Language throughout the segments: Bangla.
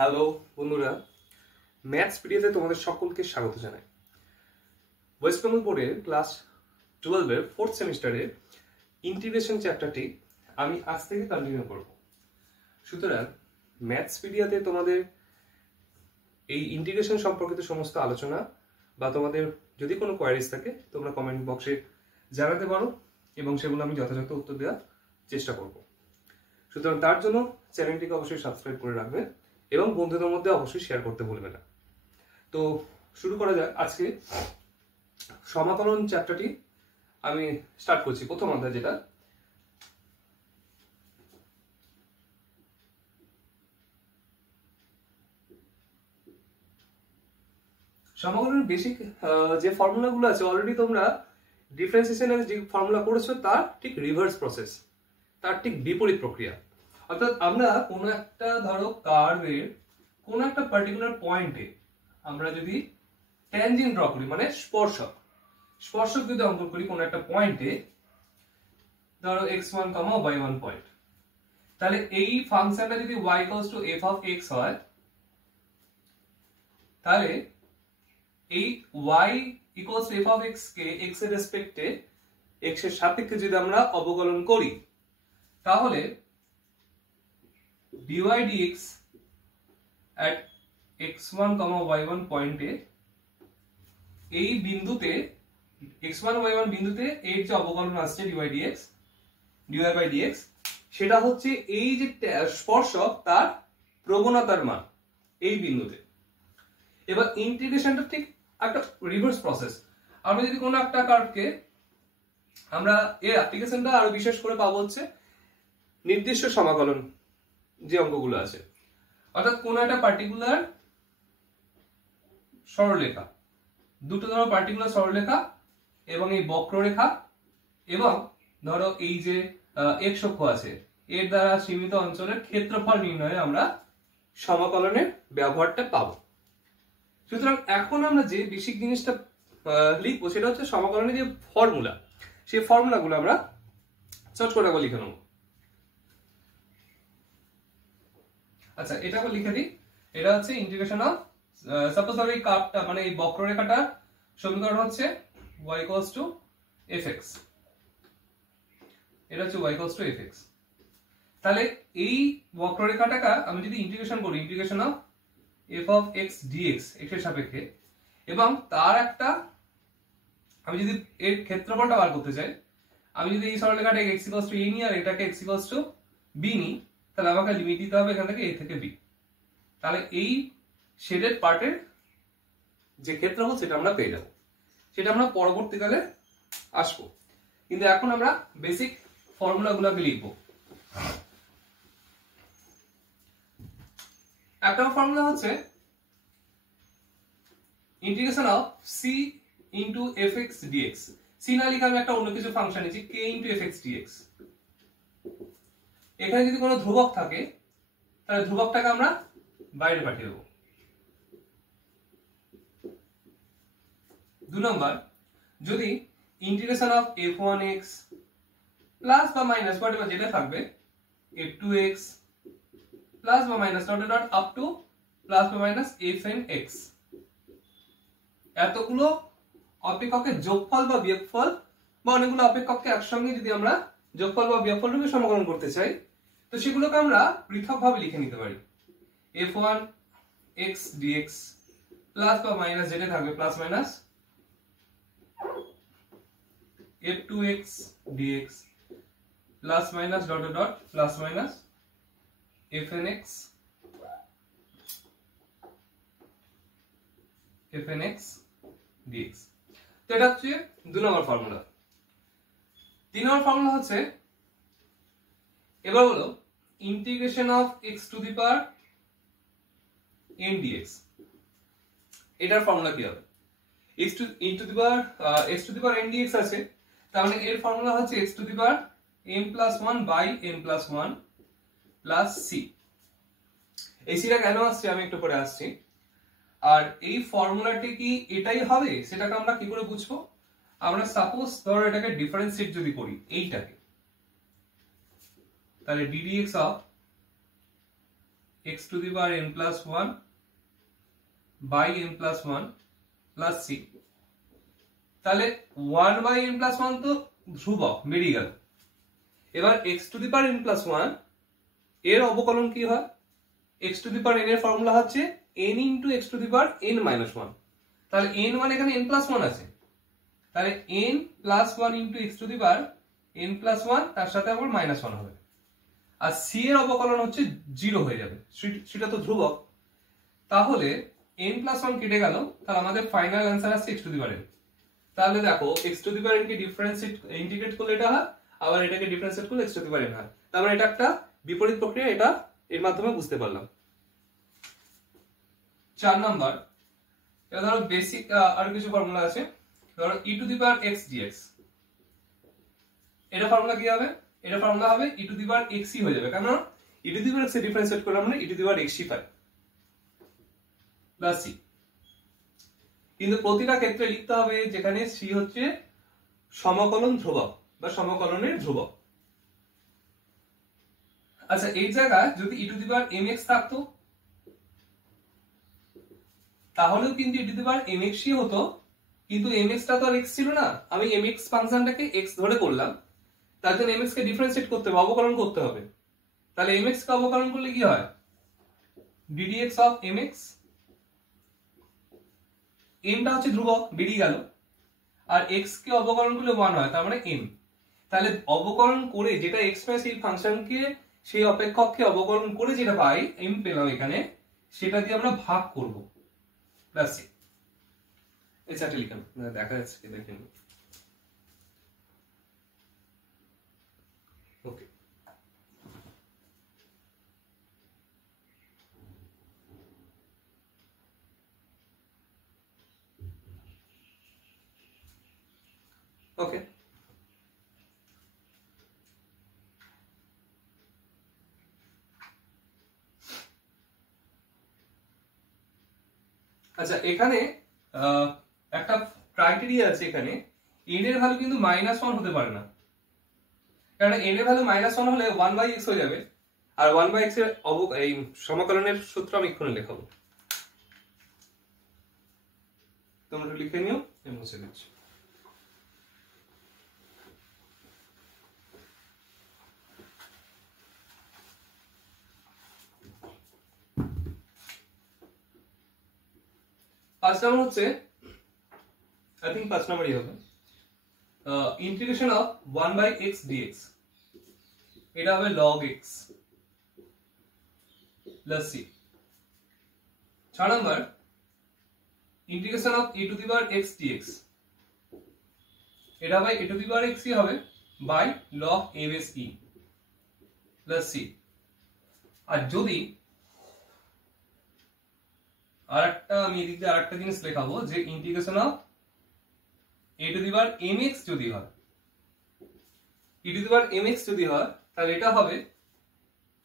হ্যালো বন্ধুরা, ম্যাথস পিডিএতে তোমাদের সকলকে স্বাগত জানাই। ওয়েস্ট বেঙ্গল বোর্ডের ক্লাস 12-এর 4th সেমিস্টারের ইন্টিগ্রেশন চ্যাপ্টারটি আমি আজ থেকে কন্টিনিউ করব। সুতরাং ম্যাথস পিডিএতে তোমাদের এই ইন্টিগ্রেশন সম্পর্কিত সমস্ত আলোচনা বা তোমাদের যদি কোনো কোয়ারিজ থাকে তোমরা কমেন্ট বক্সে জানাতে পারো এবং সেগুলো আমি যথাযথ উত্তর দেওয়ার চেষ্টা করব। সুতরাং তার জন্য চ্যানেলটিকে অবশ্যই সাবস্ক্রাইব করে রাখবে এবং বন্ধুদের মধ্যে অবশ্যই শেয়ার করতে ভুলবে না। তো শুরু করা যাক। আজকে সমাকলন চ্যাপ্টারটি আমি স্টার্ট করছি। প্রথম অধ্যায় যেটা সমাকলনের বেসিক যে ফর্মুলাগুলো আছে অলরেডি তোমরা ডিফারেন্সিয়েশনের যে ফর্মুলা করেছো তার ঠিক রিভার্স প্রসেস, তার ঠিক বিপরীত প্রক্রিয়া। অর্থাৎ আমরা কোনো একটা ধরো কার্ভের কোনো একটা পার্টিকুলার পয়েন্টে আমরা যদি ট্যানজেন্ট ড্র করি, মানে স্পর্শক যদি অঙ্কন করি কোনো একটা পয়েন্টে, ধরো x1, y1 পয়েন্ট, তাহলে এই ফাংশনটা যদি y f of x হয়, তাহলে এই y f of x K x এর রেসপেক্টে x এর সাপেক্ষে যদি আমরা অবকলন করি, তাহলে dy dx at x1, y1 পয়েন্টে এই বিন্দুতে x1, y1 বিন্দুতে এর যে অবকলন আসছে dy by dx সেটা হচ্ছে এই যে স্পর্শক তার প্রবণতার মান এই বিন্দুতে। এবার ইন্টিগ্রেশনটা ঠিক একটা রিভার্স প্রসেস। আমরা যদি কোনো একটা কার্ভকে আমরা এর অ্যাপ্লিকেশনটা আরো বিশেষ করে পাবো হচ্ছে নির্দিষ্ট সমাকলন যে অঙ্কগুলো আছে, অর্থাৎ কোনো একটা পার্টিকুলার সরলরেখা, দুটো ধরো পার্টিকুলার সরলরেখা এবং এই বক্ররেখা এবং ধরো এই যে x অক্ষ আছে, এর দ্বারা সীমিত অঞ্চলের ক্ষেত্রফল নির্ণয়ে আমরা সমাকলনের ব্যবহারটা পাবো। সুতরাং এখন আমরা যে বেসিক জিনিসটা লিখবো সেটা হচ্ছে সমাকলনের যে ফর্মুলা, সেই ফর্মুলাগুলো আমরা চট করে একবার লিখে নেব। আচ্ছা, এটা আমরা লিখে দিই। এটা হচ্ছে ইন্টিগ্রেশন অফ, সাপোজ ধরো এই কার্ভটা মানে এই বক্ররেখাটার সমীকরণ হচ্ছে y fx, এটা হচ্ছে y fx। তাহলে এই বক্ররেখাটাকে আমি যদি ইন্টিগ্রেশন করি, integration of f of x dx x এর সাপেক্ষে, এবং তার একটা আমি যদি এর ক্ষেত্রফলটা বার করতে চাই, আমি যদি এই সরলরেখাটাকে x a নিই আর এটাকে x b নিই, তাহলে আমাকে লিমিট দিতে হবে এখান থেকে a থেকে b। তাহলে এই শেডেড পার্টের যে ক্ষেত্রফল সেটা আমরা পেয়ে যাব, সেটা আমরা পরবর্তীকালে আসবো। কিন্তু এখন আমরা বেসিক ফর্মুলাগুলোকে লিখবো। একটা ফর্মুলা হচ্ছে integration of c into fx dx। c না লিখে আমি একটা অন্য কিছু ফাংশন নিচ্ছি k into fx dx। এখানে যদি কোনো ধ্রুবক থাকে তাহলে ধ্রুবকটাকে আমরা বাইরে পাঠিয়ে দেবো। 2 নম্বর, যদি ইন্টিগ্রেশন অফ f1x প্লাস বা মাইনাস হোয়াটএভার যেটা থাকবে f2x প্লাস বা minus dot dot up to plus বা মাইনাস fnx, এতগুলো অপেক্ষকের যোগফল বা বিয়োগফল বা অনেকগুলো অপেক্ষককে একসঙ্গে যদি আমরা যোগফল বা বিয়োগফল রূপে সমাকলন করতে চাই, তো সেগুলোকে আমরা পৃথকভাবে লিখে নিতে পারি। f1x dx প্লাস বা মাইনাস যেটা থাকবে plus minus f2x dx plus minus dot dot plus minus fnx dx। তো এটা হচ্ছে 2 নম্বর ফর্মুলা। 3 নম্বর ফর্মুলা হচ্ছে, এবার হলো integration of x to the power n dx। এটার ফর্মুলা কি হবে? x to the power n dx আছে, তার মানে এর ফর্মুলা হচ্ছে x to the power m plus 1 by m plus 1 plus c। এই সিটা কেন আসছে আমি একটু পরে আসছি। আর এই ফর্মুলাটি কি এটাই হবে সেটাকে আমরা কি করে বুঝবো? আমরা সাপোজ ধরো এটাকে ডিফারেন্সিয়েট যদি করি এইটাকে, তাহলে ddx of x to the power n plus 1 by n plus 1 plus c। তাহলে 1 বাই n প্লাস 1 তো ধ্রুবক বেরিয়ে গেল। এবার x to the power n plus 1 এর অবকলন কি হয়? x to the power n এর ফর্মুলা হচ্ছে n into x to the power n minus 1। তাহলে n মানে এখানে n প্লাস 1 আছে, তাহলে n plus 1 into x to the power n plus 1 তার সাথে আবার মাইনাস 1 হবে। আর c এর অবকলন হচ্ছে 0 হয়ে যাবে, সেটা তো ধ্রুবক। তাহলে n প্লাস 1 কেটে গেল, তাহলে আমাদের ফাইনাল অ্যান্সার আসছে x to the power n। তাহলে দেখো x to the power n K differentiate integrate করলে এটা হয়, আবার এটাকে ডিফারেন্সিয়েট করলে x to the power n হয়। তার মানে এটা একটা বিপরীত প্রক্রিয়া, এটা এর মাধ্যমে বুঝতে পারলাম। 4 নাম্বার, এটা ধরো বেসিক আর কিছু ফর্মুলা আছে। ধরো e to the power x dx, এটা ফর্মুলা কি হবে? এটা ফর্মুলা হবে e to the power x ই হয়ে যাবে, কারণ e to the power x A differentiate করলে আমরা e to the power x E pi plus c। কিন্তু প্রতিটা ক্ষেত্রে লিখতে হবে যেখানে c হচ্ছে সমকলন ধ্রুবক বা সমকলনের ধ্রুবক। আচ্ছা, এই জায়গায় যদি e to the power mx থাকতো তাহলেও কিন্তু e to the power mx ই হতো, কিন্তু mx টা তো আর x ছিল না, আমি mx ফাংশনটাকে x ধরে করলাম, তার জন্য mx কে ডিফারেন্সিয়েট করতে হবে, অবকলন করতে হবে। তাহলে mx কে অবকলন করলে কি হয়? ddx অফ mx, m টা হচ্ছে ধ্রুবক বেরিয়ে গেল, আর x কে অবকলন করলে 1 হয়, তার মানে m। তাহলে অবকলন করে যেটা x পাই সেই ফাংশনকে সেই অপেক্ষককে অবকলন করে যেটা পাই m পেলাম এখানে, সেটা দিয়ে আমরা ভাগ করব প্লাস c। এই চারটে লিখলাম, দেখা যাচ্ছে কি দেখেন। ওকে, ওকে। আচ্ছা, এখানে একটা ক্রাইটেরিয়া আছে, এখানে n এর ভ্যালু কিন্তু -1 হতে পারে না, কারণ n এর ভ্যালু -1 হলে 1/x হয়ে যাবে, আর 1/x এর এই সমকলনের সূত্র আমি এক্ষুনি লেখাবো, তোমরা লিখে নিও, আমি মুছে দিচ্ছি। পাঁচ নাম্বার হচ্ছে, আই থিঙ্ক 5 নাম্বারই হবে, ইন্টিগ্রেশন অফ 1/x dx, এটা হবে log x plus c। 6 number, integration of e to the power x dx, এটা হবে e to the power x ই হবে by log a base e plus c। আর যদি আরেকটা আমি এদিক দিয়ে আরেকটা জিনিস লেখাবো, যে integration of e to the power mx যদি হয়, e to the power mx যদি হয়, তাহলে এটা হবে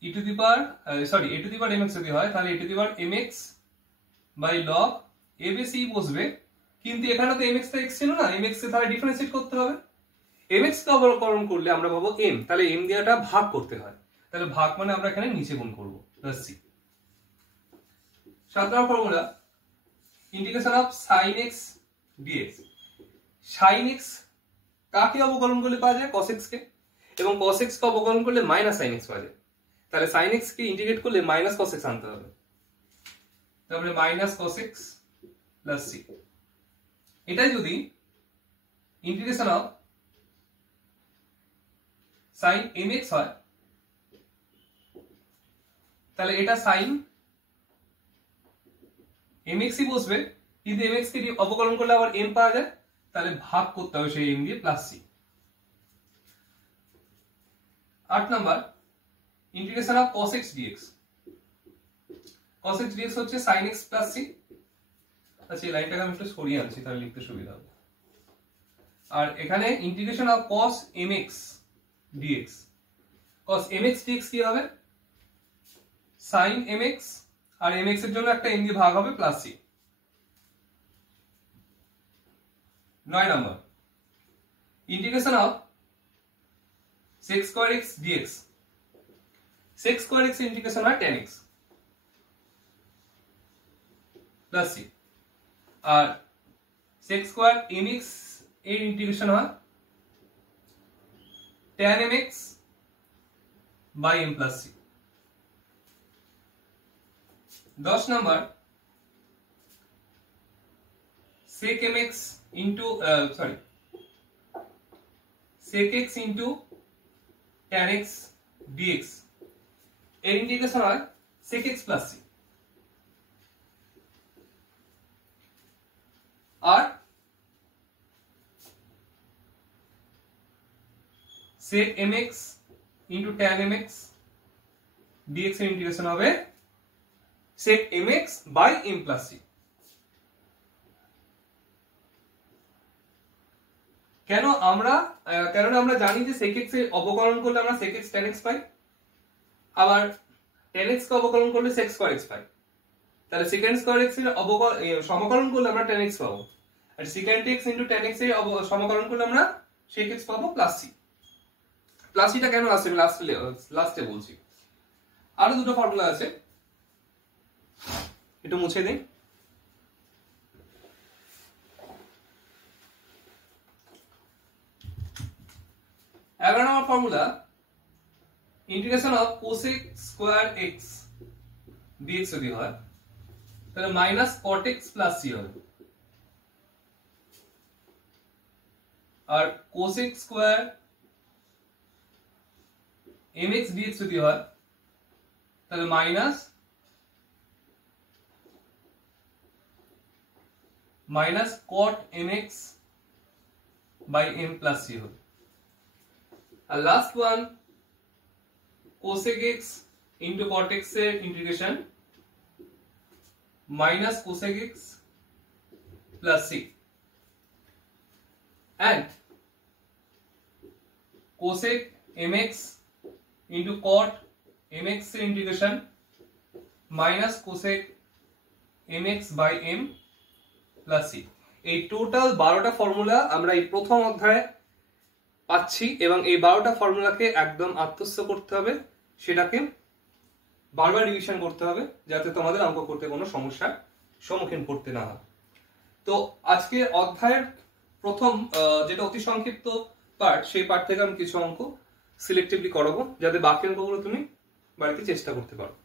e to the power e to the power mx যদি হয়, তাহলে e to the power mx by log a base e বসবে, কিন্তু এখানে তো mx টা x ছিল না, mx কে তাহলে ডিফারেন্সিয়েট করতে হবে। mx কে অবকলন করলে আমরা পাবো m, তাহলে m দিয়ে এটা ভাগ করতে হয়, তাহলে ভাগ মানে আমরা এখানে নিচে গুণ করব plus c। 7 number formula, integration of sin x dx, sin x কাকে অবকলন করলে পাওয়া যায়? cos x কে, এবং cos x কে অবকলন করলে মাইনাস sin x পাওয়া যায়, তাহলে sin x কে ইন্টিগ্রেট করলে মাইনাস cos x আনতে হবে, তাহলে minus cos x plus c। এটাই যদি ইন্টিগ্রেশন অফ sin mx হয়, তাহলে এটা sin mx ই বসবে, কিন্তু mx কে অবকলন করলে আবার m পাওয়া যায়, তাহলে ভাগ করতে হবে সেই m দিয়ে plus c। 8 number, integration of cos x dx, cos x dx হচ্ছে sin x প্লাস c। আচ্ছা, এই লাইনটাকে আমি একটু সরিয়ে আনছি, তাহলে লিখতে সুবিধা হবে। আর এখানে integration of cos mx dx, cos mx dx কি হবে? sin mx, আর mx এর জন্য একটা m দিয়ে ভাগ হবে plus c। 9 number, integration of sec square x dx, sec square x integration হয় tan x, প্লাস সি। আর sec স্কয়ার mx এর ইন্টিগ্রেশন হয় tan mx by m plus C. 10 number sec mx into sec x into tan x dx এর ইন্টিগ্রেশন হয় sec x প্লাস সি। আর sec mx into tan mx dx এর ইন্টিগ্রেশন হবে sec mx by m plus C. কেননা আমরা জানি যে sec x এর অবকলন করলে আমরা sec x tan x পাই, আবার tan x কে অবকলন করলে sec স্কয়ার x পাই। তাহলে secant স্কয়ার x এর সমাকলন করলে আমরা tan x পাবো, আর secant x into tan x এর সমাকলন করলে আমরা sec x পাবো প্লাস সি। প্লাস সিটা কেন আসছে আমি লাস্টে বলছি। আরো দুটো ফর্মুলা আছে, একটু মুছে দিই। এগারো নম্বর formula integration of cosec square x dx যদি হয় তাহলে minus cot x plus c হবে, আর কোসেক স্কয়ার mx dx যদি হয় তাহলে minus cot mx by m plus c হবে। আর last one cosec x into cot x এর integration minus cosec x plus c and cosec mx into cot mx এর integration minus cosec mx by m plus c। এই টোটাল 12টা ফর্মুলা আমরা এই প্রথম অধ্যায়ে পাচ্ছি এবং এই 12টা ফর্মুলাকে একদম আত্মস্থ করতে হবে, সেটাকে বারবার রিভিশন করতে হবে যাতে তোমাদের অঙ্ক করতে কোনো সমস্যার সম্মুখীন পড়তে না হয়। তো আজকে অধ্যায়ের প্রথম যেটা অতি সংক্ষিপ্ত পার্ট, সেই পার্ট থেকে আমি কিছু অঙ্ক সিলেক্টিভলি করাবো যাতে বাকি অঙ্কগুলো তুমি বাড়িতে চেষ্টা করতে পারো।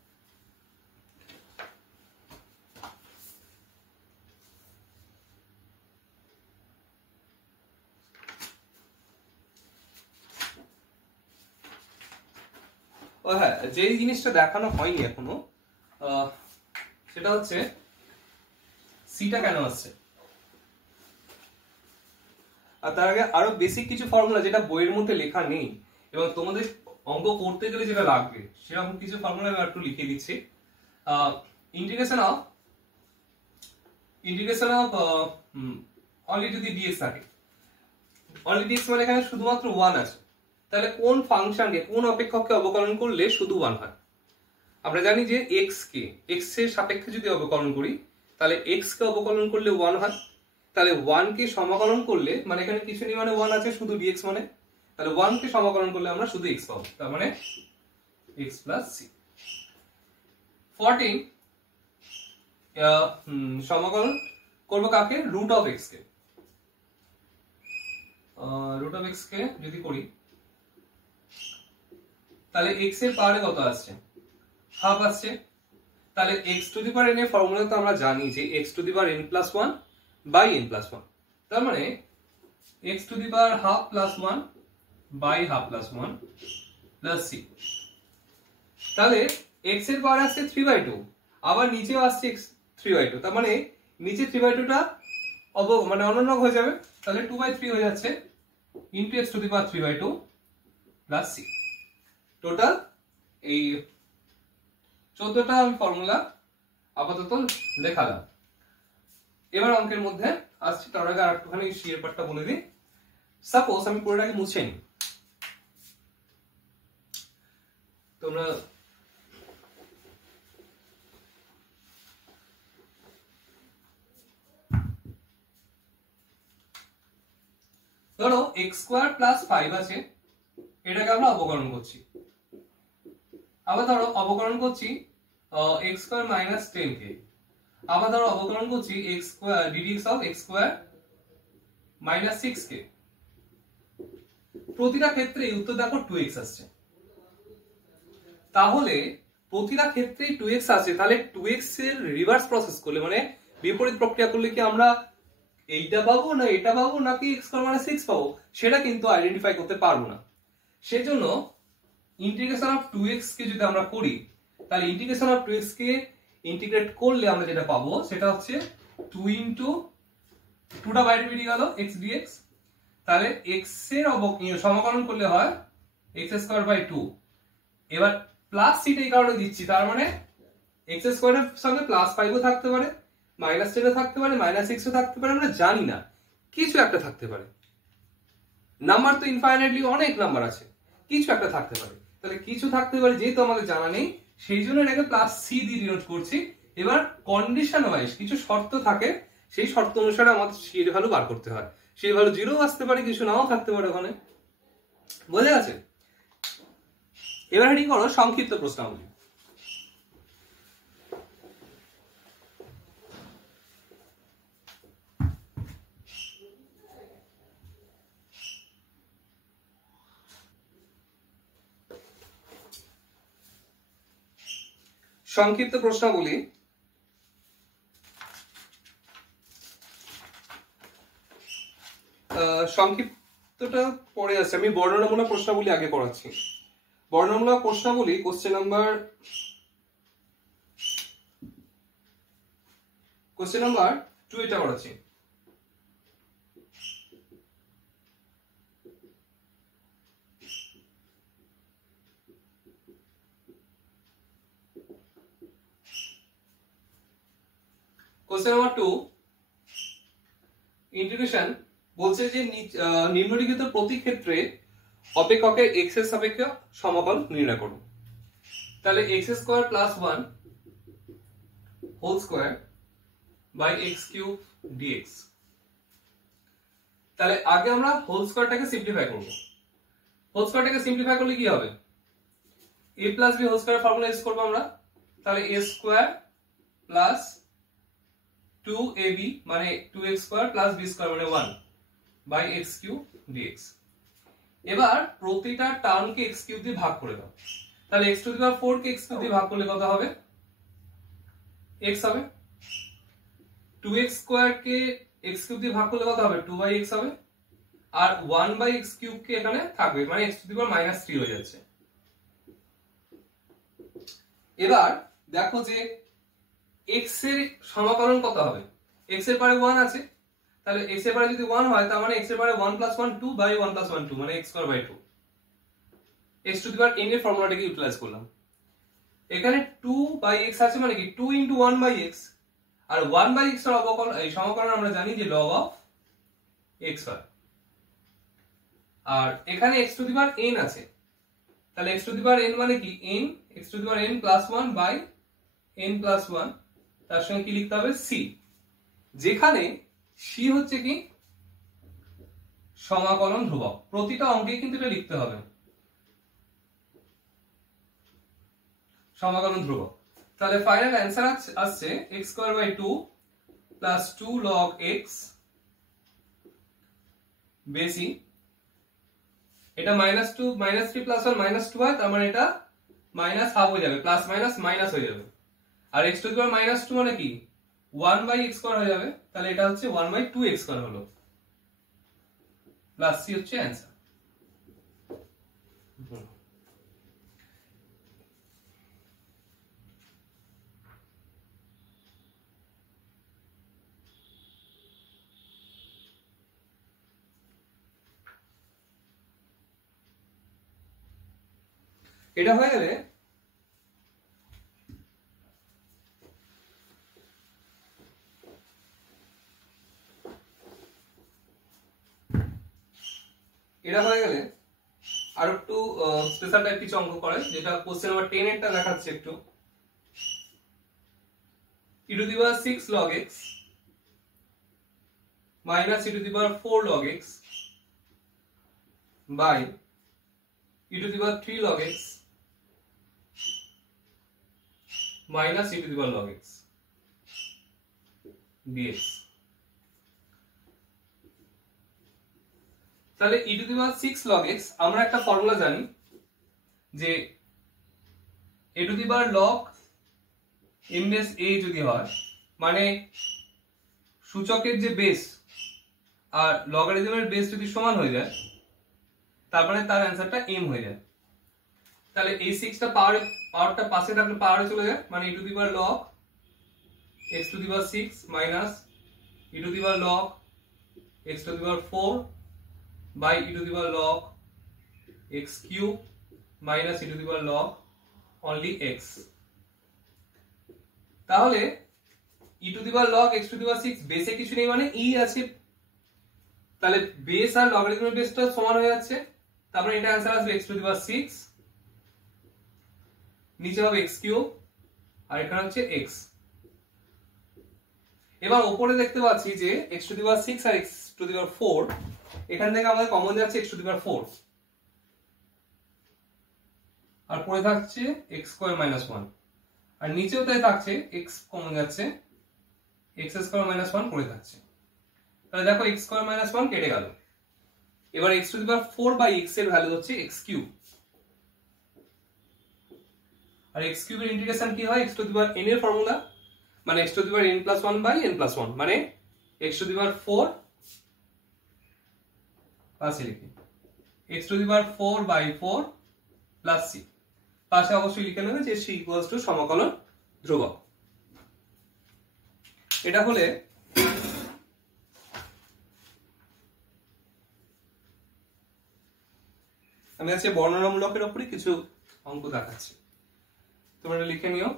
ও হ্যাঁ, যে জিনিসটা দেখানো হয়নি এখনো সেটা হচ্ছে সিটা কেন আসছে। আর তার আগে আরো বেসিক কিছু ফর্মুলা যেটা বইয়ের মধ্যে লেখা নেই এবং তোমাদের অঙ্ক করতে গেলে যেটা লাগবে সেরকম কিছু ফর্মুলা আমি একটু লিখে দিচ্ছি। ইন্টিগ্রেশন অফ অনলি যদি dx থাকে, অনলি dx মানে এখানে শুধুমাত্র 1 আছে, তাহলে কোন ফাংশনকে কোন অপেক্ষককে অবকলন করলে শুধু 1 হয়। আমরা জানি যে x এর সাপেক্ষে যদি অবকলন করি তাহলে x কে অবকলন করলে 1 হয়, তাহলে 1 কে সমাকলন করলে মানে এখানে কিছু নেই মানে 1 আছে শুধু dx মানে, তাহলে 1 কে সমাকলন করলে আমরা শুধু x পাবো, তার মানে x প্লাস c। 14 সমাকলন করব কাকে, রুট অফ x কে। রুট অফ x কে যদি করি তাহলে x এর পাওয়ারে কত আসছে, হাফ আসছে। তাহলে x to the power n এর ফর্মুলা তো আমরা জানি যে x to the power n plus 1 by n plus 1, তার মানে x to the power half plus 1 by half plus 1 plus c। তাহলে x এর পাওয়ার আসছে 3/2, আবার নিচেও আসছে x 3/2, তার মানে নিচে 3/2 টা মানে অনন্য হয়ে যাবে, তাহলে 2/3 হয়ে যাচ্ছে into x to the power 3/2 plus c। Total এই 14টা আমি ফর্মুলা আপাতত দেখালাম। এবার অঙ্কের মধ্যে আসছি, তার আগে আর একটুখানি c এর পার্টটা বলে দিই। সাপোজ আমি পুরোটাকে মুছে নিই, তোমরা ধরো x স্কয়ার প্লাস 5 আছে, এটাকে আমরা অবকলন করছি। আবার ধরো অবকলন করছি x স্কয়ার মাইনাস 10 কে, আবার ধরো অবকলন করছি x square ddx of x square minus 6k। প্রতিটা ক্ষেত্রে উত্তর দেখো 2x আসছে, তাহলে প্রতিটা ক্ষেত্রেই 2x আছে, তাহলে 2x এর রিভার্স প্রসেস করলে মানে বিপরীত প্রক্রিয়া করলে কি আমরা এইটা পাবো না এটা পাবো নাকি x স্কয়ার মানে 6 পাবো সেটা কিন্তু আইডেন্টিফাই করতে পারবো না। সেজন্য ইন্টিগ্রেশন অফ 2x কে যদি আমরা করি তাহলে integration of 2x K integrate করলে আমরা যেটা পাবো সেটা হচ্ছে 2 ইনটু 2টা বাইরে বেরিয়ে গেল x dx, তাহলে x এর সমাকলন করলে হয় x স্কয়ার বাই 2। এবার প্লাস সিটা এই কারণে দিচ্ছি, তার মানে x স্কয়ারের সঙ্গে প্লাস 5 ও থাকতে পারে, মাইনাস 10 ও থাকতে পারে, মাইনাস 6 ও থাকতে পারে, আমরা জানি না, কিছু একটা থাকতে পারে। নাম্বার তো ইনফাইনাইটলি অনেক নাম্বার আছে, কিছু একটা থাকতে পারে, তাহলে কিছু থাকতে পারে যেহেতু আমাদের জানা নেই সেই জন্য এটাকে প্লাস সি দিয়ে ডিনোট করছি। এবার কন্ডিশন ওয়াইজ কিছু শর্ত থাকে, সেই শর্ত অনুসারে আমাদের সি এর ভ্যালু বার করতে হয়। সেই ভ্যালু 0 আসতে পারে, কিছু নাও থাকতে পারে ওখানে, বোঝা গেছে? এবার হেডিং করো সংক্ষিপ্ত প্রশ্নাবলী। সংক্ষিপ্ত প্রশ্নাবলী সংক্ষিপ্তটা পরে আছে, আমি বর্ণনামূলক প্রশ্নাবলী আগে পড়াচ্ছি। বর্ণনামূলক প্রশ্নাবলী কোশ্চেন নাম্বার 2 এটা পড়াচ্ছি। কোশ্চেন নাম্বার 2 ইন্টিগ্রেশন বলছে যে নিম্নলিখিত প্রতি ক্ষেত্রে অপেক্ষকের x এর সাপেক্ষে সমাকল নির্ণয় করো। তাহলে x square plus 1 whole square by x cube dx। তাহলে আগে আমরা হোল স্কয়ারটাকে সিম্পলিফাই করব। হোল স্কয়ারটাকে সিম্পলিফাই করলে কি হবে? a plus b whole square formula use করব আমরা। তাহলে a স্কয়ার প্লাস 2ab মানে 2x square plus b square মানে 1 বাই x কিউব dx। এবার প্রতিটা টার্মকে x কিউব দিয়ে ভাগ করে দাও। তাহলে x to the power 4 K x cube দিয়ে ভাগ করলে কত হবে? x হবে। 2x স্কয়ার কে x কিউব দিয়ে ভাগ করলে কত হবে? 2x হবে। আর 1/x কিউব কে এখানে থাকবে মানে x টু দি পাওয়ার -3 হয়ে যাচ্ছে। এবার দেখো যে x এর সমাকলন কত হবে? x এর পারে 1 আছে, তাহলে x এর পারে যদি 1 হয় তার মানে x এর পারে 1 + 1 2 বাই 1 + 1 2 মানে x square by 2। x to the power n এর ফর্মুলাটাকে ইউটিলাইজ করলাম। এখানে 2/x আছে মানে কি 2 * 1/x, আর 1/x এর অবকলন এই সমাকলন আমরা জানি যে log of x হয়। আর এখানে x to the power n আছে, তাহলে x to the power n মানে কি n x to the power n + 1 by n + 1, তার সঙ্গে কি লিখতে হবে c, যেখানে c হচ্ছে কি সমাকলন ধ্রুবক। প্রতিটা অঙ্কে কিন্তু এটা লিখতে হবে সমাকলন ধ্রুবক। তাহলে ফাইনাল অ্যানসার আসছে x square by 2 plus 2 log x বেশি, এটা -2 -3 + 1 -2 হয়, তার মানে এটা -½ হয়ে যাবে, প্লাস মাইনাস মাইনাস হয়ে যাবে। আর x টু দি পাওয়ার -2 মানে কি 1/x স্কয়ার হয়ে যাবে, তাহলে এটা হচ্ছে 1/2x স্কয়ার হলো, প্লাস c হচ্ছে অ্যানসার। এটা হয়ে গেলে আর একটু স্পেশাল টাইপ কিছু অঙ্ক করে, যেটা কোশ্চেন নাম্বার 10 এরটা দেখাচ্ছে একটু। e to the power 6 log x minus e to the power 4 log x by e to the power 3 log x minus e to the power log x। dx। তাহলে e to the power 6 log x আমরা একটা ফর্মুলা জানি যে a to the power log m base a যদি হয় মানে সূচকের যে বেস আর লগারিদমের বেস যদি সমান হয়ে যায় তারপরে তার অ্যানসারটা m হয়ে যায়। তাহলে এই 6টা পাওয়ারটা পাশে থাকলে পাওয়ারে চলে যায় মানে e to the power log x to the power 6 minus e to the power log x to the power 4 by e to the power log x cube minus e to the power log only x। তাহলে e to the power log x to the power 6 বেসে কিছু নেই মানে e আছে, তাহলে বেস আর লগারিদমের বেসটা সমান হয়ে যাচ্ছে, তারপরে এটা आंसर আসবে x টু দি পাওয়ার 6, নিচে হবে x কিউব আর এখানে হচ্ছে x। এবার উপরে দেখতে পাচ্ছি যে x টু দি পাওয়ার 6 আর x টু দি পাওয়ার 4 এখান থেকে আমাদের কমন যাচ্ছে x টু দি পাওয়ার 4 আর পড়ে থাকছে x স্কয়ার মাইনাস 1 আর নিচেও তাই থাকছে x কমন যাচ্ছে x স্কয়ার মাইনাস 1 পড়ে থাকছে। তাহলে দেখো x স্কয়ার মাইনাস 1 কেটে গেল। এবার x to the power 4 by x এর ভ্যালু হচ্ছে x কিউব আর x কিউবের ইন্টিগ্রেশন কি হয় x to the power n এর ফর্মুলা মানে x to the power n plus 1 by n plus 1 মানে x টু দি পাওয়ার 4 পাশে লিখি x to the power 4 by 4 plus c, পাশে অবশ্যই লিখে নেবে যে c ইকুয়ালস টু সমাকলন ধ্রুবক। এটা হলে আমি আজকে বর্ণনামূলকের উপরে কিছু অঙ্ক দেখাচ্ছি, তোমরা এটা লিখে নিও।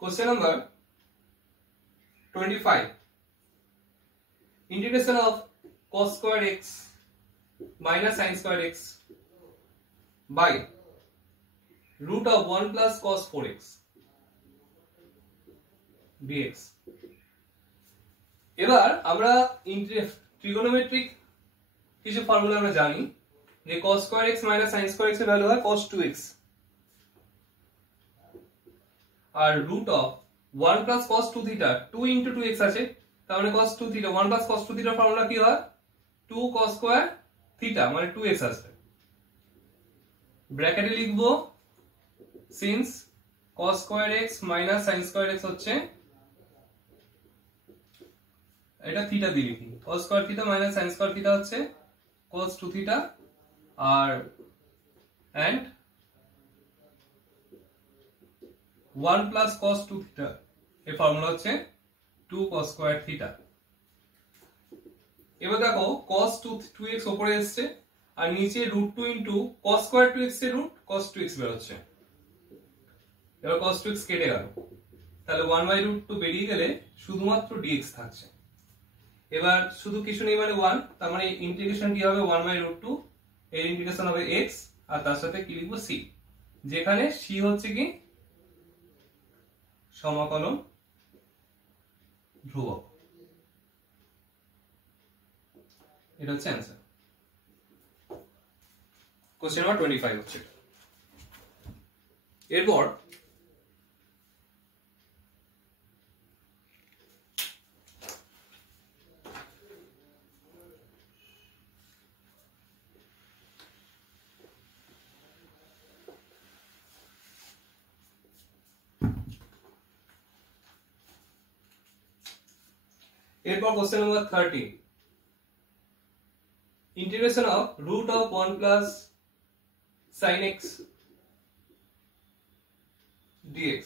Question number 25. Integration of cos square x minus sin square x by root of 1 plus cos 4x dx। এবার আমরা ট্রিগোনোমেট্রিক কিছু ফর্মুলা আমরা জানি যে cos square x minus sin square x এর ভ্যালু হয় cos 2x আর root of 1 plus cos 2 theta 2 into 2x আছে, তার মানে cos 2 theta 1 plus cos 2 theta formula কি হয় 2 cos square theta মানে 2x আসবে। ব্র্যাকেটে লিখবো since cos square x minus sin square x হচ্ছে এটা থিটা দিয়ে লিখি cos square theta minus sin square theta হচ্ছে cos 2 theta আর and 1 plus cos 2 theta এই ফর্মুলা হচ্ছে 2 cos square theta। এবার দেখো cos 2x উপরে আসছে আর নিচে √2 into cos square 2x এর রুট cos 2x বের হচ্ছে। এবার cos 2x কেটে গেল, তাহলে 1/√2 বেরিয়ে গেলে শুধুমাত্র dx থাকছে। এবার শুধু কিছু নেই মানে 1, তার মানে ইন্টিগ্রেশন কি হবে 1/√2 এর ইন্টিগ্রেশন হবে x আর তার সাথে কি লিখবো c, যেখানে c হচ্ছে কি সমাকলন ধ্রুবক। এটা হচ্ছে অ্যানসার। কোশ্চেন নাম্বার 25 হচ্ছে। এরপর question number 30, integration of root of 1 plus sin x dx।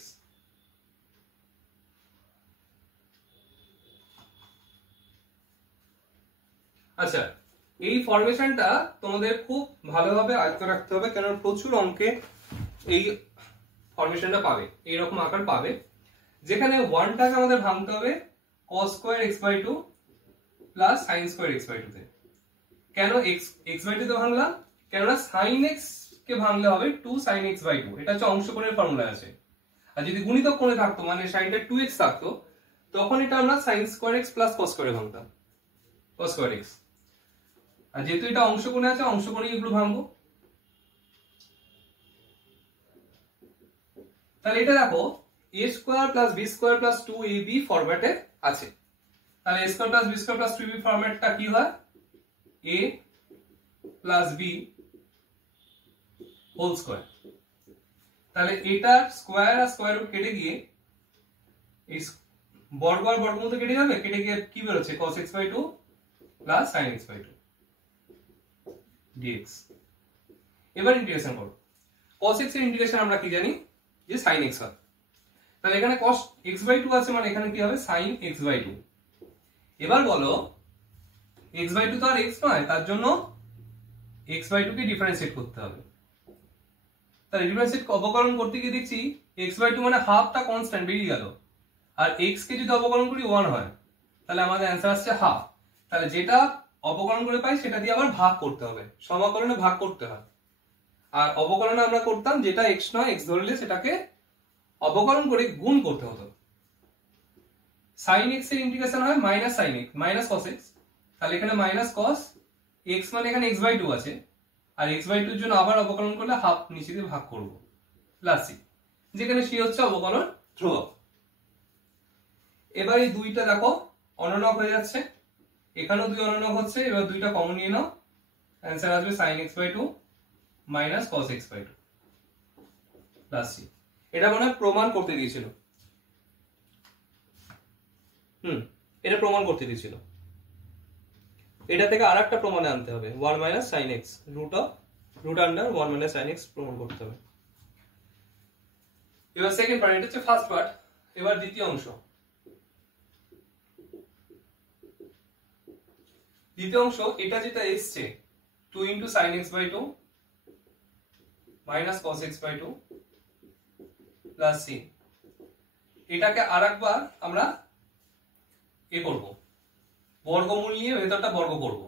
আচ্ছা, এই ফরমেশনটা তোমাদের খুব ভালোভাবে আয়ত্ত রাখতে হবে, কারণ প্রচুর অঙ্কে এই ফরমেশনটা পাবে, এই রকম আকার পাবে, যেখানে 1টাকে আমাদের ভাঙতে হবে cos square x by 2 plus sin square x by 2 তে। কেন x by 2 তে ভাঙলাম? কেননা sin x কে ভাঙলে হবে 2 sin x by 2, এটা হচ্ছে অংশকোণের ফর্মুলা আছে। আর যদি গুণিতক কোণে থাকতো মানে sinটা 2x থাকতো তখন এটা আমরা sin square x plus cos square ভাঙতাম, cos square x। আর যেহেতু এটা অংশকোণে আছে, অংশকোণে এগুলো ভাঙবো। তাহলে এটা দেখো a square plus b square plus 2ab ফরম্যাটে আছে। তাহলে a square plus b square plus 2ab ফরম্যাটটা কি হয়? a plus b whole square. তাহলে এটা স্কয়ার আর স্কয়ার রুট কেটে গিয়ে এই বর্গ আর বর্গমূল তো কেটে যাবে, কেটে গিয়ে কি বেরোচ্ছে? cos x/2 plus sin x/2 dx। এবার ইন্টিগ্রেশন করো। cos x এর ইন্টিগ্রেশন আমরা কি জানি যে sin x হয়। তাহলে এখানে cos x/2 আছে, মানে এখানে কি হবে? sin x/2। এবার বলো x/2 তো আর x নয়, তার জন্য x/2 কে ডিফারেন্সিয়েট করতে হবে। তাহলে ডিফারেন্সিয়েট অবকলন করতে গিয়ে দেখছি x/2 মানে হাফটা কনস্ট্যান্ট বেরিয়ে গেল, আর x কে যদি অবকলন করি 1 হয়, তাহলে আমাদের অ্যান্সার আসছে হাফ। তাহলে যেটা অবকলন করে পাই সেটা দিয়ে আবার ভাগ করতে হবে, সমাকলনে ভাগ করতে হয়। আর অবকলনে আমরা করতাম যেটা x নয়, x ধরলে সেটাকে অবকলন করে গুণ করতে হতো। sin x এর ইন্টিগ্রেশন হয় minus sin x minus cos x। তাহলে এখানে মাইনাস cos x মানে এখানে x/2 আছে, আর x/2 এর জন্য আবার অবকলন করলে হাফ নিচে দিয়ে ভাগ করব প্লাস c, যেখানে c হচ্ছে অবকলন ধ্রুবক। এবার এই দুইটা দেখো অননক হয়ে যাচ্ছে, এখানেও দুই অননক হচ্ছে। এবার দুইটা কমন নিয়ে নাও, অ্যান্সার আসবে sin x/2 minus cos x/2 plus c। এটা মনে হয় প্রমাণ করতে দিয়েছিল। এটা প্রমাণ করতে দিয়েছিল। এটা থেকে আরেকটা প্রমাণে আনতে হবে, 1 minus sin x root under 1 minus sin x প্রমাণ করতে হবে। এবার সেকেন্ড পার্ট, এটা হচ্ছে ফার্স্ট পার্ট। এবার দ্বিতীয় অংশ। দ্বিতীয় অংশ এটা যেটা এসছে 2 into sin x/2 minus cos x/2 plus c, এটাকে আরেকবার আমরা এ করব, বর্গমূল নিয়ে ভেতরটা বর্গ করব।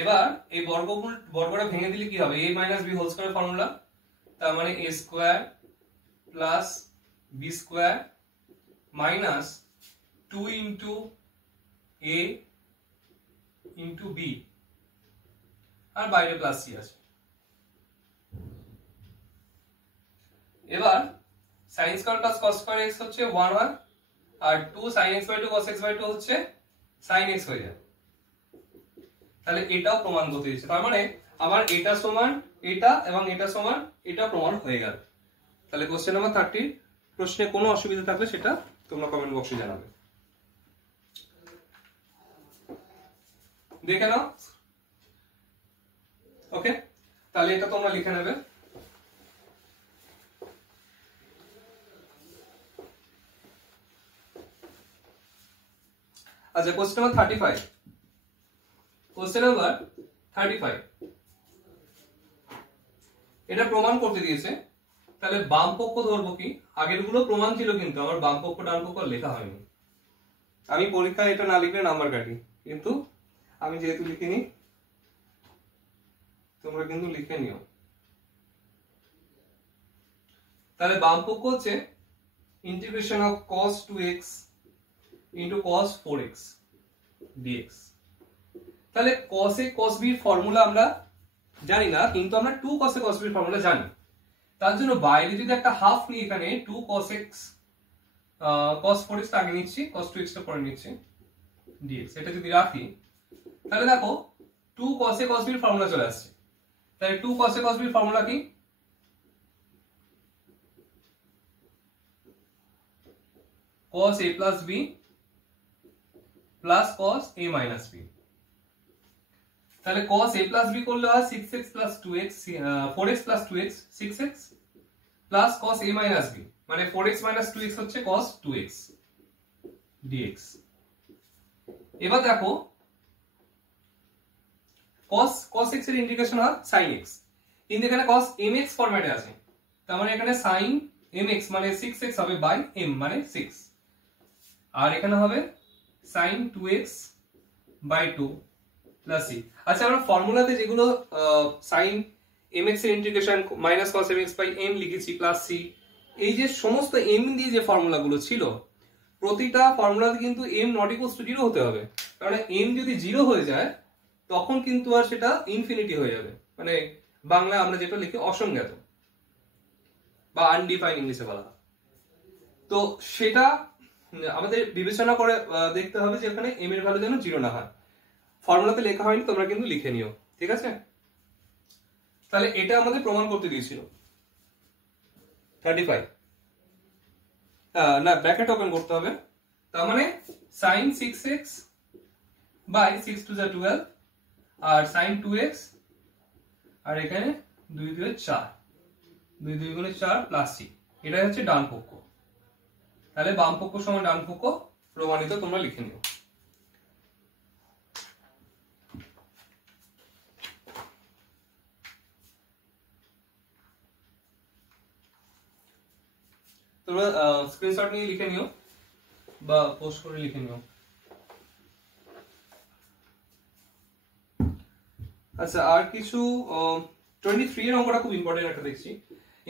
এবার এই বর্গটা ভেঙে দিলে কি হবে? a minus b whole square formula, তার মানে a square plus b square minus 2 into a into b, আর বাইরে প্লাস c আছে। এবার sin স্কয়ার প্লাস cos স্কয়ার x হচ্ছে 1 হয়, আর 2 sin x/2 cos x/2 হচ্ছে sin x হয়ে যায়। তাহলে এটাও প্রমাণ করতে দিচ্ছে, তার মানে আমার এটা সমান এটা এবং এটা সমান এটা প্রমাণ হয়ে গেল। তাহলে কোশ্চেন নাম্বার 30 প্রশ্নে কোনো অসুবিধা থাকলে সেটা তোমরা কমেন্ট বক্সে জানাবে। দেখে নাও। ওকে, তাহলে এটা তোমরা লিখে নেবে। আচ্ছা, কোশ্চেন নাম্বার 35। কোশ্চেন নাম্বার 35 এটা প্রমাণ করতে দিয়েছে। তাহলে বাম পক্ষ ধরবো কি? আগের গুলো প্রমাণ ছিল, কিন্তু আমার বাম পক্ষ ডান পক্ষ লেখা হয়নি। আমি পরীক্ষায় এটা না লিখলে নাম্বার কাটি, কিন্তু আমি যেহেতু লিখিনি তোমরা কিন্তু লিখে নিও। তাহলে বাম পক্ষ হচ্ছে integration of cos 2x into cos 4x dx। তাহলে cos a cos b এর ফর্মুলা আমরা জানি না, কিন্তু আমরা 2 cos a cos b এর ফর্মুলা জানি। তার জন্য বাইরে যদি একটা হাফ নিই, এখানে 2 cos x cos 4x আগে নিচ্ছি, cos 2x টা পরে নিচ্ছি dx, এটা যদি রাখি তাহলে দেখো 2 cos a cos b এর ফর্মুলা চলে আসছে। তাহলে 2 cos a cos b এর ফর্মুলা কি? cos a plus b plus cos a minus b। তাহলে cos a plus b করলে হয় 6x plus 2x 4x plus 2x 6x plus cos a minus b, মানে 4x minus 2x হচ্ছে cos 2x dx। এবার দেখো cos x এর ইন্টিগ্রেশন হয় sin x, কিন্তু এখানে cos mx ফরম্যাটে আছে, তার মানে এখানে sin mx মানে 6x হবে বাই m মানে 6, আর এখানে হবে sin 2x by 2 plus c। আচ্ছা, আমরা ফর্মুলাতে যেগুলো sin mx এর integration minus cos mx by m লিখেছি প্লাস c, এই যে সমস্ত m দিয়ে যে ফর্মুলাগুলো ছিল প্রতিটা ফর্মুলাতে কিন্তু m নট ইকুয়ালস টু 0 হতে হবে, কারণ m যদি 0 হয়ে যায় তখন কিন্তু আর সেটা ইনফিনিটি হয়ে যাবে, মানে বাংলা আমরা যেটা লিখি অসংজ্ঞাত বা আনডিফাইন্ড ইংলিশে বলা হয়। তো সেটা আমাদের বিবেচনা করে দেখতে হবে যে এখানে m এর ভ্যালু যেন 0 না হয়। ফর্মুলাতে লেখা হয়নি, তোমরা কিন্তু লিখে নিও, ঠিক আছে? তাহলে এটা আমাদের প্রমাণ করতে দিয়েছিল 35, না ব্র্যাকেট ওপেন করতে হবে, তার মানে sin 6x by 6 to the 12 আর sin 2x আর এখানে 2 2 4, 2 2 গুণে 4 প্লাস c, এটা হচ্ছে ডান পক্ষ। তাহলে বাম পক্ষ সমান ডান পক্ষ প্রমাণিত, তোমরা লিখে নিও। তোমরা স্ক্রিনশট নিয়ে লিখে নিও বা পোস্ট করে লিখে নিও। আচ্ছা, আর কিছু 23 এর অঙ্কটা খুব ইম্পর্টেন্ট একটা দেখছি,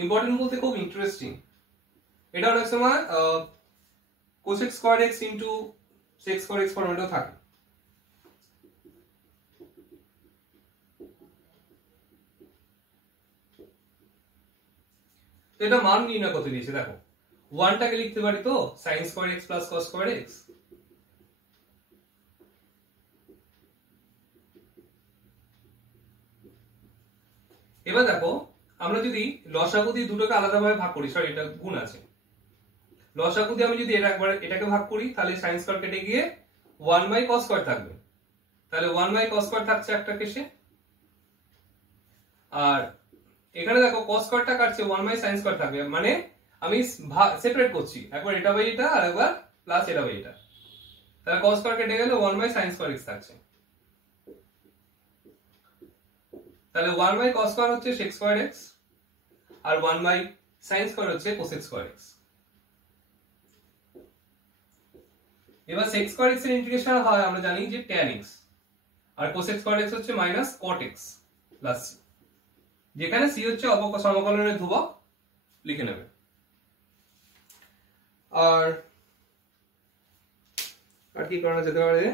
ইম্পর্টেন্ট বলতে খুব ইন্টারেস্টিং। এটা অনেক সময় cosec squared x into sec squared x ফরম্যাটেও থাকে। তো এটা মান নির্ণয় করতে দিয়েছে, দেখো 1 টাকে লিখতে পারি তো sin squared x plus cos squared x, এবার দেখো আমরা যদি লসাগু দিয়ে দুটোকে আলাদাভাবে ভাগ করি, সরি এটা গুণ আছে, লসাগু দিয়ে আমি যদি এটাকে ভাগ করি তাহলে sin squared কেটে গিয়ে 1 বাই cos squared থাকবে, তাহলে 1 বাই cos squared থাকছে একটা কেসে, আর এখানে দেখো cos squared টা কাটছে 1 বাই sin squared থাকবে, মানে আমি সেপারেট করছি, একবার এটা বাই এটা আর একবার প্লাস এটা বাই এটা, তাহলে cos squared কেটে গেলে 1 বাই sin squared x থাকছে, তাহলে 1 বাই cos squared হচ্ছে sec squared x আর 1 বাই sin squared হচ্ছে cosec squared x। এবার sec squared x এর ইন্টিগ্রেশন হয় আমরা জানি যে tan x, আর cosec squared x হচ্ছে minus cot x plus c, যেখানে c হচ্ছে সমকলনের ধ্রুবক, লিখে নেবে। আর কি করা যেতে পারে,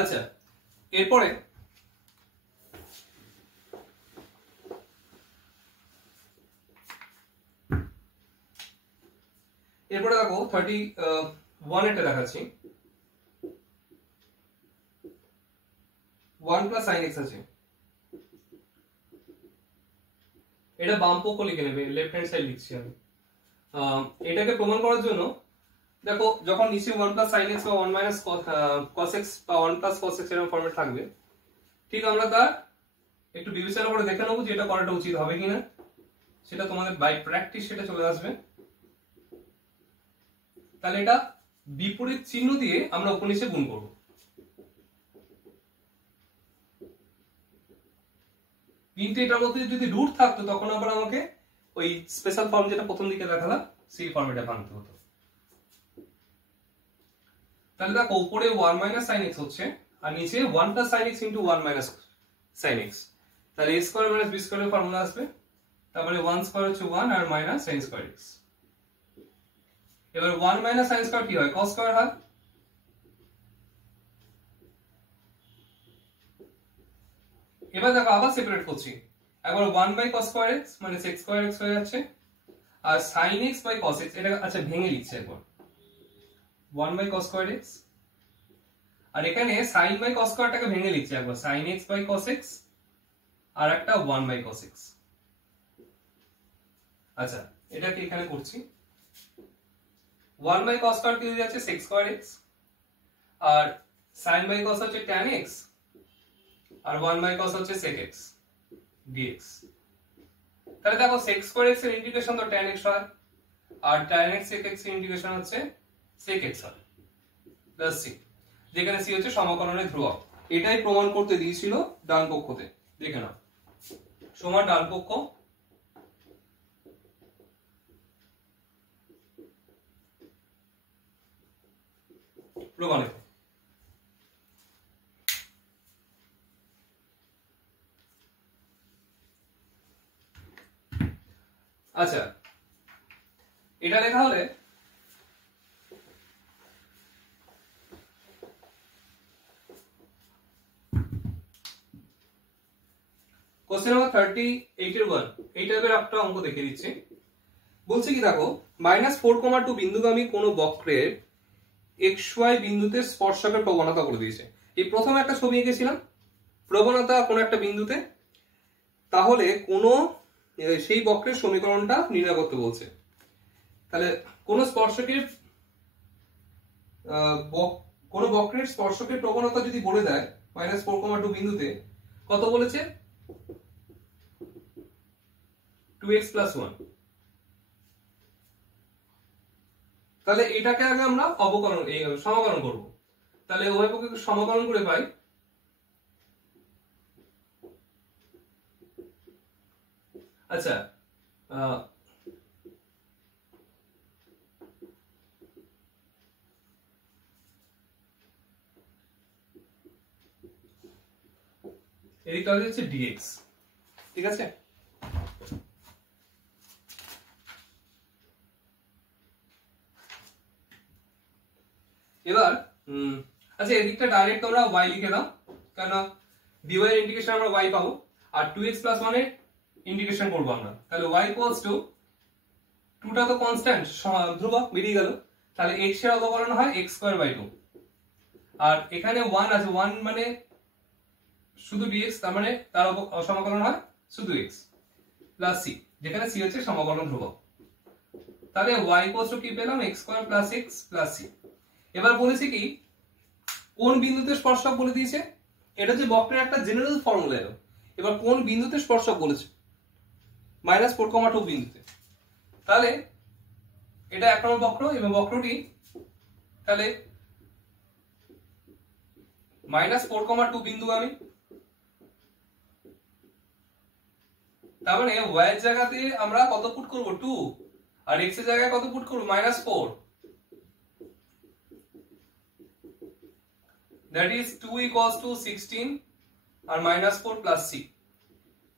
আচ্ছা এরপরে দেখো 31 এটা দেখাচ্ছি, 1 প্লাস sin x আছে, এটা বাম পক্ষ লিখে নেবে, লেফট হ্যান্ড সাইড লিখছি আমি। এটাকে প্রমাণ করার জন্য দেখো যখন নিচে 1 প্লাস sin x বা 1 মাইনাস cos x বা 1 প্লাস cos x এরকম ফরম্যাট থাকবে, ঠিক আমরা তার একটু বিবেচনা করে দেখে নেবো যে এটা করাটা উচিত হবে কিনা, সেটা তোমাদের বাই প্র্যাকটিস সেটা চলে আসবে। তাহলে এটা বিপরীত চিহ্ন দিয়ে আমরা উপনিষে গুণ করব, কিন্তু এটার মধ্যে যদি রুট থাকতো তখন আবার আমাকে ওই স্পেশাল ফর্ম যেটা প্রথম দিকে দেখালাম সেই ফর্মেটে ভাঙতে হতো। তাহলে দেখো উপরে 1 মাইনাস sin x হচ্ছে আর নিচে 1 plus sin x into 1 minus sin x, তাহলে a স্কয়ার মাইনাস b স্কয়ারের ফর্মুলা আসবে, তারপরে 1 স্কয়ার হচ্ছে 1 আর মাইনাস sin স্কয়ার x। এবার 1 মাইনাস sin স্কয়ার কি হয়, cos স্কয়ার হয়, এবার দেখো আবার সেপারেট করছি, একবার 1 বাই cos স্কয়ার x মানে sec স্কয়ার x হয়ে যাচ্ছে, আর sin x by cos x, এটা আচ্ছা ভেঙে লিখছি একবার, 1 বাই cos স্কয়ার x, আর এখানে sin বাই cos স্কয়ারটাকে ভেঙে লিখছি একবার, sin x by cos x আর একটা 1 বাই cos x। আচ্ছা এটাকে এখানে করছি, 1 বাই cos স্কয়ার কি হয়ে যাচ্ছে sec স্কয়ার x, আর sin বাই cos হচ্ছে tan x, আর 1 বাই cos হচ্ছে sec x dx। তাহলে দেখো sec স্কয়ার x এর ইন্টিগ্রেশন তো tan x হয়, আর tan x sec x এর ইন্টিগ্রেশন হচ্ছে sec x হয় প্লাস c, যেখানে c হচ্ছে সমকলনের ধ্রুবক। এটাই প্রমাণ করতে দিয়েছিল ডান পক্ষতে, দেখে নাও সমান ডান পক্ষ প্রমাণিত। আচ্ছা, এটা লেখা হলে কোশ্চেন নাম্বার 38 এর 1 এই টাইপের একটা অঙ্ক দেখিয়ে দিচ্ছি। বলছে কি দেখো, -4,2 বিন্দুগামী কোন বক্রের xy বিন্দুতে স্পর্শকের প্রবণতা করে দিয়েছে। এই প্রথমে একটা ছবি এঁকেছিলাম প্রবণতা কোন একটা বিন্দুতে, তাহলে কোন সেই বক্রের সমীকরণটা নির্ণয় করতে বলছে। তাহলে কোন স্পর্শকের কোন বক্রের স্পর্শকের প্রবণতা যদি বলে দেয় -4,2 বিন্দুতে, কত বলেছে? 2x + 1। তাহলে এটাকে আগে আমরা সমাকলন করব। তাহলে উভয় পক্ষকে সমাকলন করে পাই আচ্ছা এদিকটা হচ্ছে dx, ঠিক আছে? এবার আচ্ছা, এদিকটা ডাইরেক্ট তোমরা y লিখে দাও, কারণ dy এর ইন্টিগ্রেশন আমরা y পাবো, আর 2x + 1 এর ইন্টিগ্রেশন করব আমরা। তাহলে y = 2 টা তো কনস্ট্যান্ট, ধ্রুবক বেরিয়ে গেল। তাহলে x এর অবকলন হয় x²/2, আর এখানে 1 আছে, 1 মানে শুধু dx, তার মানে তার সমাকলন হয় শুধু x + c, যেখানে c হচ্ছে সমাকলন ধ্রুবক। তাহলে y = কি পেলাম? x² + x + c। এবার বলেছে কি কোন বিন্দুতে স্পর্শক বলে দিয়েছে, এটা যে বক্রের একটা জেনারেল ফর্মুলা এলো। এবার কোন বিন্দুতে স্পর্শক বলেছে? -4,2 বিন্দুতে। তাহলে এটা 1 নম্বর বক্র, এবং বক্রটি তাহলে -4,2 বিন্দুগামী। তার মানে y এর জায়গাতে আমরা কত পুট করব? 2, আর x এর জায়গায় কত পুট করব? -4। That is 2 = 16 আর -4 + c।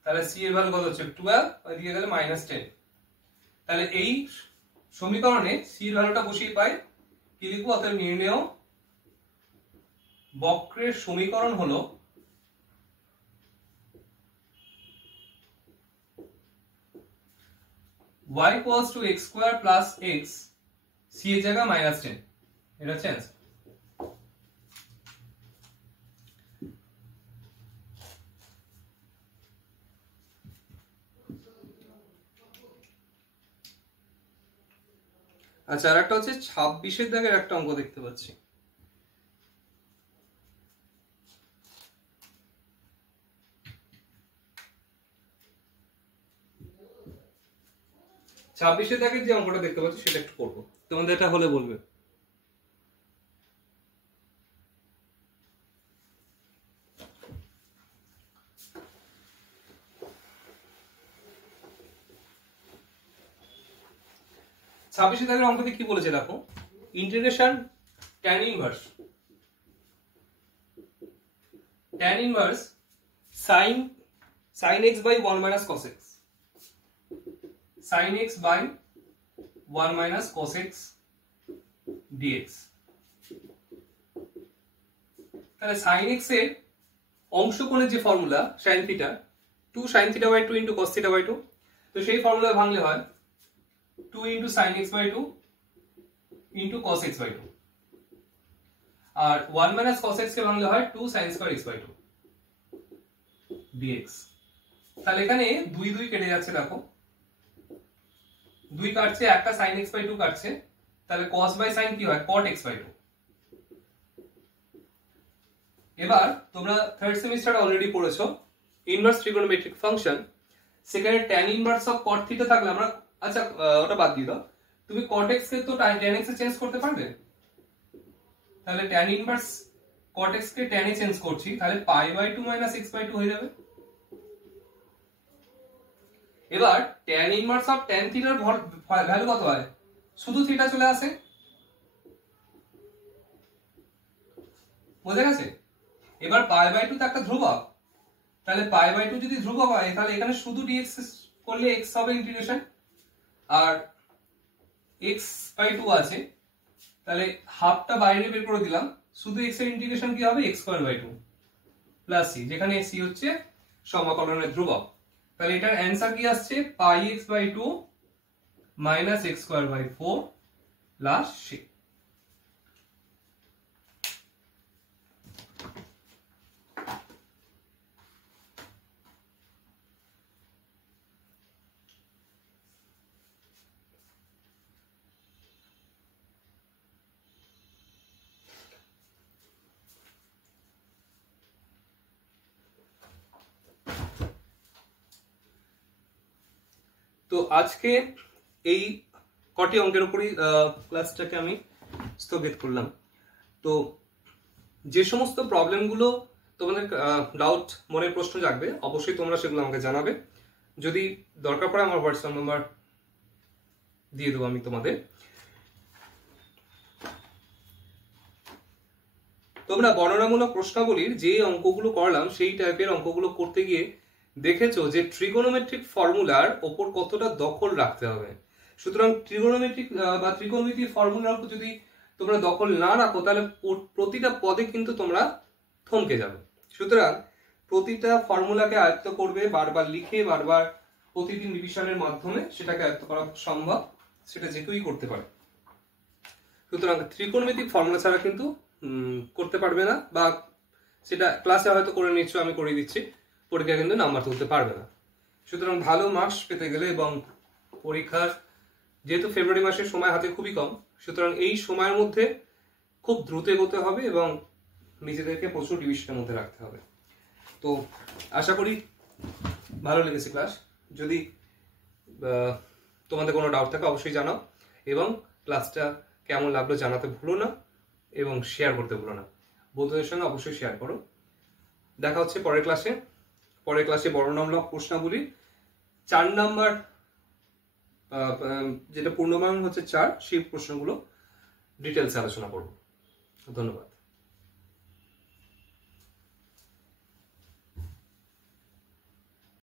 তাহলে c এর ভ্যালু কত হচ্ছে? 12, ওইদিকে গেলে -10। তাহলে এই সমীকরণে c এর ভ্যালুটা বসিয়ে পাই, কি লিখব? অতএব নির্ণেয় বক্রের সমীকরণ হলো y = x² + x, c এর জায়গায় -10। এটা হচ্ছে অ্যান্সার। আচ্ছা, আর একটা হচ্ছে 26 এর দাগের একটা অঙ্ক দেখতে পাচ্ছি। ছাব্বিশের দাগের যে অঙ্কটা দেখতে পাচ্ছি সেটা একটু করবো, তোমাদের এটা হলে বলবে। ছাব্বিশের দাগের অঙ্কতে কি বলেছে দেখো, integration tan inverse sin x by 1 - cos x, sin x by 1 - cos x dx। তাহলে sin x এর অংশকোণের যে ফর্মুলা sin θ, 2 sin θ/2 * cos θ/2, তো সেই ফর্মুলা ভাঙলে হয় 2 * sin x/2 * cos x/2, আর 1 - cos x কে ভাঙলে হয় 2 sin² x/2 dx। তাহলে এখানে 2 2 কেটে যাচ্ছে, দেখো 2 কাটছে, একটা sin x/2 কাটছে, তাহলে cos বাই sin কি হয়? cot x/2। এবার তোমরা থার্ড সেমিস্টার অলরেডি পড়েছো ইনভার্স ট্রিগোনোমেট্রিক ফাংশন, সেখানে tan ইনভার্স অফ cot θ থাকলে আমরা, আচ্ছা ওটা বাদ দিয়ে দাও, তুমি cot x কে তো tan x এ চেঞ্জ করতে পারবে। তাহলে tan ইনভার্স cot x কে tan এ চেঞ্জ করছি, তাহলে π/2 - x/2 হয়ে যাবে। এবার tan ইনভার্স অফ tan θ এর ভ্যালু কত হয়? শুধু থিটা চলে আসে, বুঝে গেছে? এবার π/2 তো একটা ধ্রুবক, তাহলে π/2 যদি ধ্রুবক হয় তাহলে এখানে শুধু dx করলে x হবে ইন্টিগ্রেশন, আর x/2 আছে, তাহলে হাফটা বাইরে বের করে দিলাম, শুধু x এর ইন্টিগ্রেশন কি হবে x²/2 প্লাস c, যেখানে c হচ্ছে সমাকলনের ধ্রুবক। তাহলে এটার অ্যান্সার কি আসছে πx/2 x²/4 প্লাস c। তো আজকে এই কটি অঙ্কের উপরই ক্লাসটাকে আমি স্থগিত করলাম। তো যে সমস্ত প্রবলেমগুলো তোমাদের ডাউট, মনের প্রশ্ন জাগবে, অবশ্যই তোমরা সেগুলো আমাকে জানাবে। যদি দরকার পড়ে আমার হোয়াটসঅ্যাপ নাম্বার দিয়ে দেবো আমি তোমাদের। তোমরা বর্ণনামূলক প্রশ্নাবলীর যে অঙ্কগুলো করলাম সেই টাইপের অঙ্কগুলো করতে গিয়ে দেখেছো যে ট্রিগোনোমেট্রিক ফর্মুলার ওপর কতটা দখল রাখতে হবে। সুতরাং ট্রিগোনোমেট্রিক বা ত্রিকোণমিতির ফর্মুলার উপর যদি তোমরা দখল না রাখো তাহলে প্রতিটা পদে কিন্তু তোমরা থমকে যাবে। সুতরাং প্রতিটা ফর্মুলাকে আয়ত্ত করবে, বারবার লিখে বারবার প্রতিদিন রিভিশনের মাধ্যমে সেটাকে আয়ত্ত করা সম্ভব, সেটা যে কেউই করতে পারে। সুতরাং ত্রিকোণমিতিক ফর্মুলা ছাড়া কিন্তু করতে পারবে না, বা সেটা ক্লাসে হয়তো করে নিচ্ছ, আমি করে দিচ্ছি, পরীক্ষা কিন্তু নাম্বার তুলতে পারবে না। সুতরাং ভালো মার্কস পেতে গেলে এবং পরীক্ষার যেহেতু ফেব্রুয়ারি মাসের সময় হাতে খুবই কম, সুতরাং এই সময়ের মধ্যে খুব দ্রুত এগোতে হবে এবং নিজেদেরকে প্রচুর রিভিশনের মধ্যে রাখতে হবে। তো আশা করি ভালো লেগেছে ক্লাস। যদি তোমাদের কোনো ডাউট থাকে অবশ্যই জানাও, এবং ক্লাসটা কেমন লাগলো জানাতে ভুলো না, এবং শেয়ার করতে ভুলো না। বন্ধুদের সঙ্গে অবশ্যই শেয়ার করো। দেখা হচ্ছে পরের ক্লাসে। পরের ক্লাসে বর্ণনামূলক প্রশ্নাবলী 4 নাম্বার, যেটা পূর্ণমান হচ্ছে 4, সেই প্রশ্নগুলো ডিটেলসে আলোচনা করব। ধন্যবাদ।